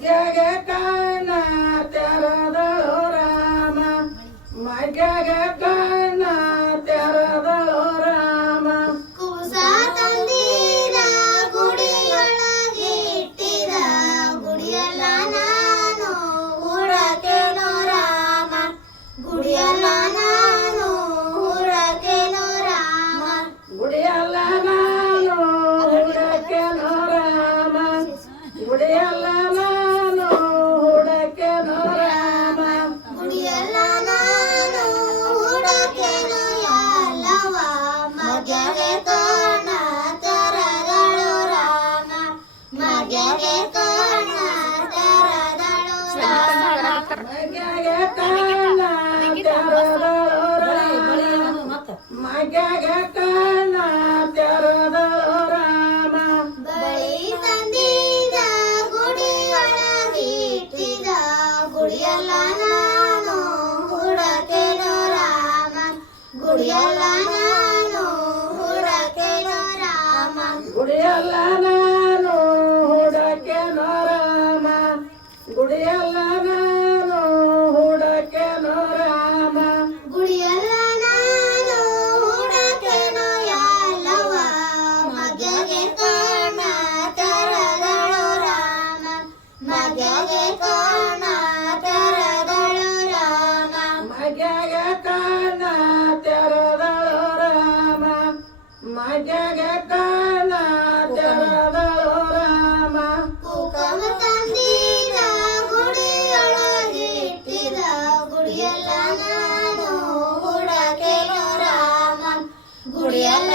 Yeah, que yeah. Yeah. ಮಗೆಗೆ ಕಾಣ ತೆರೆದಳು ರಾಮ ಮಗೆಗೆ ಕಾಣ ತೆರೆದಳು ರಾಮ ಮಗೆಗೆ ಕಾಣ ತೆರೆದಳು ರಾಮ ಕುಕಮ ತಂದಿದ ಗುಡಿಯೊಳಗಿಟ್ಟಿದ ಗುಡಿಯಲ್ಲ ನಾನು ಹುಡಕೆನು ರಾಮ ಗುಡಿಯಲ್ಲ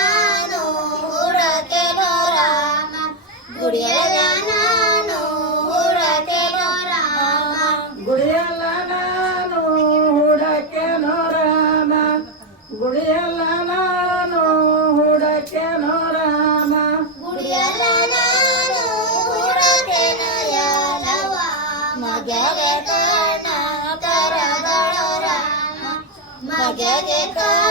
ಗುಡಿಯಲ್ಲ ನಾನು ಹುಡಕೆನೋ ರಾಮ ಗುಡಿಯಲ್ಲ ನಾನು ಹುಡಕೆನೋ ಯಾಲವ ಮಗೆಗೆ ಕಾಣ ಕರದಳ ರಾಮ ಮಗೆಗೆ ಕಾಣ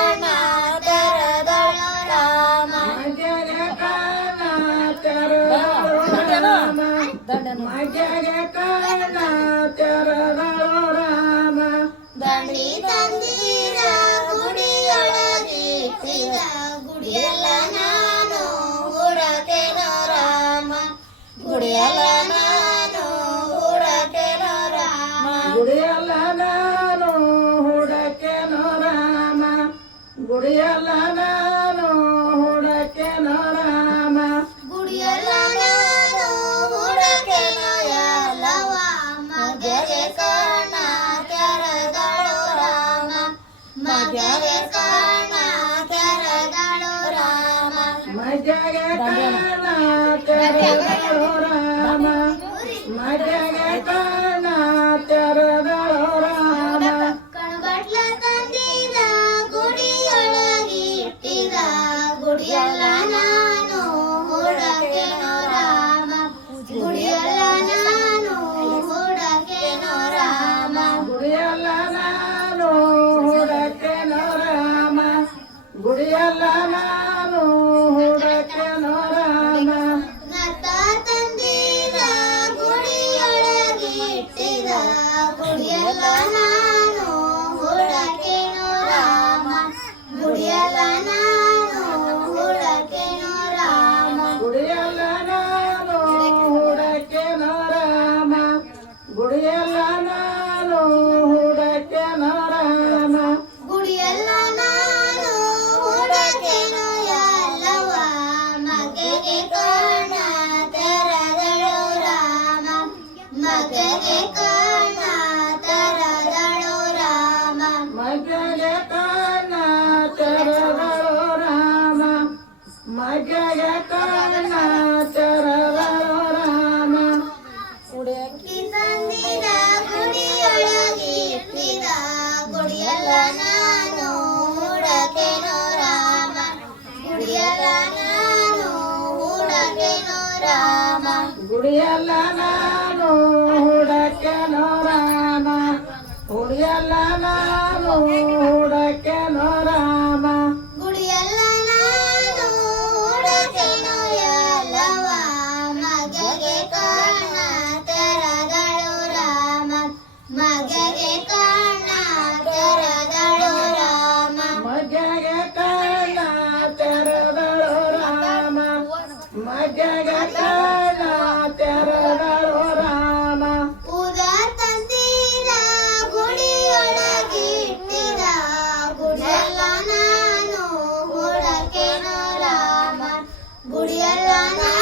ಗುಡಿಯಲ್ಲ ನಾನು ಹುಡಕೆ ನಾಮ ಗುಡಿಯಲ್ಲ ನಾನು ಹುಡಕೆ ನಯಲವ ಮಗರೆ ಕಾಣ ತೆರಗಳು ರಾಮ ಮಗರೆ ಕಾಣ ತೆರಗಳು ರಾಮ ಮಜಗೆ ಕಾಣ ತೆರಗಳು ರಾಮ ಮಜಗೆ ಕಾಣ ಗುಡಿಯಲ್ಲ ನಾನು ಹುಡುಗೇನೋ ರಾಮ ಗುಡಿಯಲ್ಲ ನಾನು ಹುಡುಗೇನೋ ರಾಮ ಗುಡಿಯಲ್ಲ ನಾನು ರಾಮ ಗುಡಿಯಲ್ಲ ನಾನು 给给个。ರಾಮ ಗುಡಿಯಲ್ಲ ನಾನು ಹುಡಕನು ರಾಮ ಹುಡಿಯಲ್ಲ ನಾನು ಸರ್ವನಾ